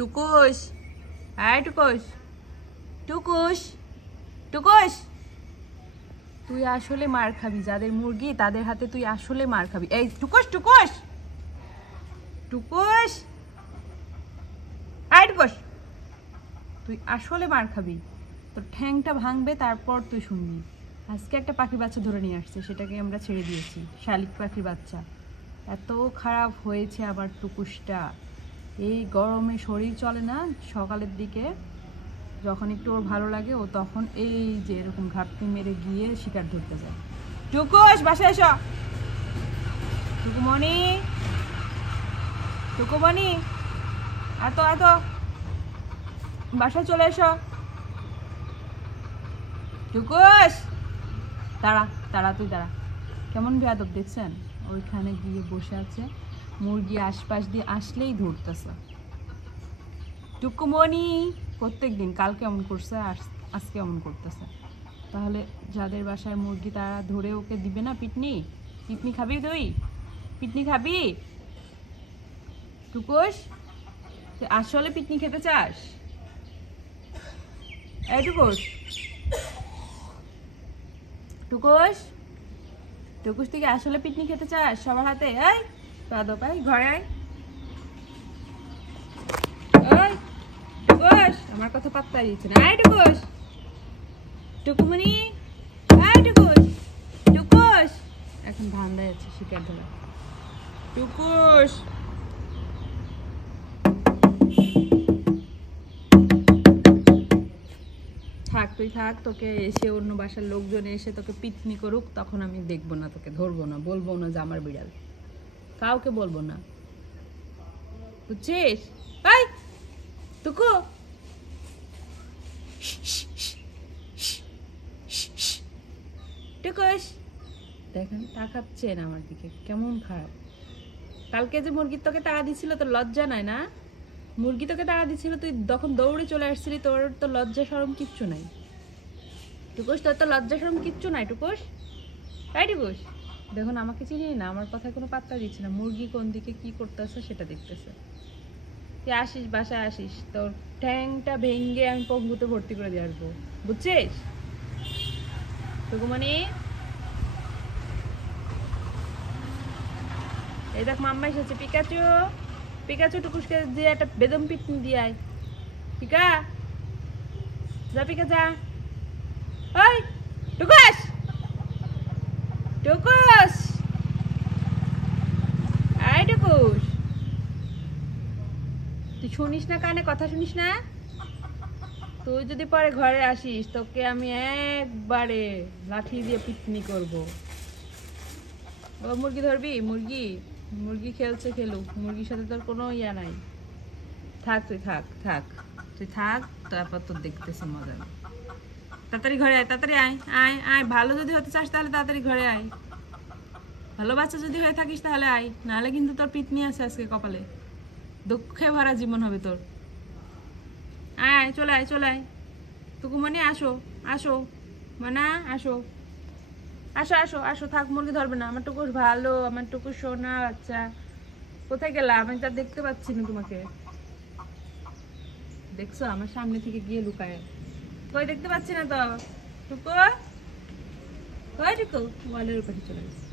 টুকুস, আয় টুকুস, টুকুস, টুকুস, তুই আসলে মার খাবি। যাদের মুরগি তাদের হাতে তুই আসলে মার খাবি। এই টুকুস, টুকুস, টুকুস, আয় টুকুস, তুই আসলে মার খাবি। তোর ঠ্যাংটা ভাঙবে, তারপর তুই শুনবি। আজকে একটা পাখির বাচ্চা ধরে নিয়ে আসছে, সেটাকে আমরা ছেড়ে দিয়েছি। শালিক পাখির বাচ্চা। এত খারাপ হয়েছে আবার টুকুসটা। এই গরমে শরীর চলে না। সকালের দিকে যখন একটু ওর ভালো লাগে, ও তখন এই যে এরকম ঘাপটি মেরে গিয়ে শিকার ধরতে যায়। টুকুস, বাসায় এসো। টুকুমণি, টুকুমণি, এত এত বাসায় চলে এসো। টুকুস, তারা তারা, তুই তারা। কেমন বেয়াদব দেখছেন? ওইখানে গিয়ে বসে আছে, মুরগি আশপাশ দিয়ে আসলেই ধরতেছে। টুকুমণি প্রত্যেক দিন, কালকে এমন করছে, আজকে এমন করতেছে। তাহলে যাদের বাসায় মুরগি তারা ধরে ওকে দিবে না পিটনি? পিটনি খাবি তুই? পিটনি খাবি? টুকুস, তুই আসলে পিটনি খেতে চাস? এই টুকুস, টুকুস, টুকুস, তুই আসলে পিটনি খেতে চাস সবার হাতে? এই বেয়াদব, এই ঘরে আয়। ওই টুকুস, আমার কথা পাত্তা দিচ্ছে না। আয় টুকুস, টুকুমণি, আয় টুকুস, টুকুস, এখন ধান্দায় আছে শিকার ধরা। টুকুস, থাক, তুই থাক। তোকে এসে অন্য বাসার লোকজন এসে তোকে পিটনি করুক, তখন আমি দেখবো না, তোকে ধরবো না, বলবো না যে আমার বিড়াল। কাউকে বলবো না, বুঝছিস? এই টুকু, টুকুস, দেখেন তাকাচ্ছেন আমার দিকে, কেমন খারাপ। কালকে যে মুরগির তোকে তাড়া দিছিল, তোর লজ্জা নাই না? মুরগি তোকে তাড়া দিছিল, তুই তখন দৌড়ে চলে আসছিলি। তোর তো লজ্জা শরম কিচ্ছু নাই টুকুস, তোর তো লজ্জা শরম কিচ্ছু নাই টুকুস। তাই টুকুস, দেখুন আমাকে চিনি না, আমার কথায় কোনো পাত্তা দিচ্ছে না। মুরগি কোন দিকে কি করতেছে সেটা দেখতেছে। তুই আসিস, বাসায় আসিস, তোর ঠ্যাংটা ভেঙ্গে আমি পঙ্গুতে ভর্তি করে দিয়ে আসবো, বুঝছিস? টুকুমণি, এই দেখ মাম্মা এসেছে। পিকাচু, পিকাচু, টুকুসকে দিয়ে একটা বেদম পিটনি দিয়ে আয়। পিকা, যা পিকা যা। ওই টুকুস, টুকুস, আয় টুকুস, তুই শুনিস না? কানে কথা শুনিস না? তুই যদি পরে ঘরে আসিস, তোকে আমি একবারে লাঠি দিয়ে পিটনি করবো। ও মুরগি ধরবি? মুরগি, মুরগি খেলছে খেলুক, মুরগির সাথে তোর কোনো ইয়া নাই। থাক, তুই থাক, থাক, তুই থাক, তারপর তোর দেখতেছি মজা। তাড়াতাড়ি ঘরে আয়, তাড়াতাড়ি আয়, আয় আয়। ভালো যদি হতে চাস তাহলে তাড়াতাড়ি ঘরে আয়। ভালো বাচ্চা যদি হয়ে থাকিস তাহলে আয়, নাহলে কিন্তু তোর পিটনি আছে আজকে কপালে। দুঃখে ভরা জীবন হবে তোর। আয় আয়, চলে আয়, চলে আয়। টুকুমণি আসো, আসো মানা, আসো, আসো, আসো, আসো। থাক, মুরগি ধরবে না। আমার টুকুস ভালো, আমার টুকুস সোনা বাচ্চা। কোথায় গেলা? আমি তা দেখতে পাচ্ছি না তোমাকে। দেখছো আমার সামনে থেকে গিয়ে লুকায়। কই দেখতে পাচ্ছি না তো। টুকু, কই টুকু? ওয়ালের উপরে চলে গেছে।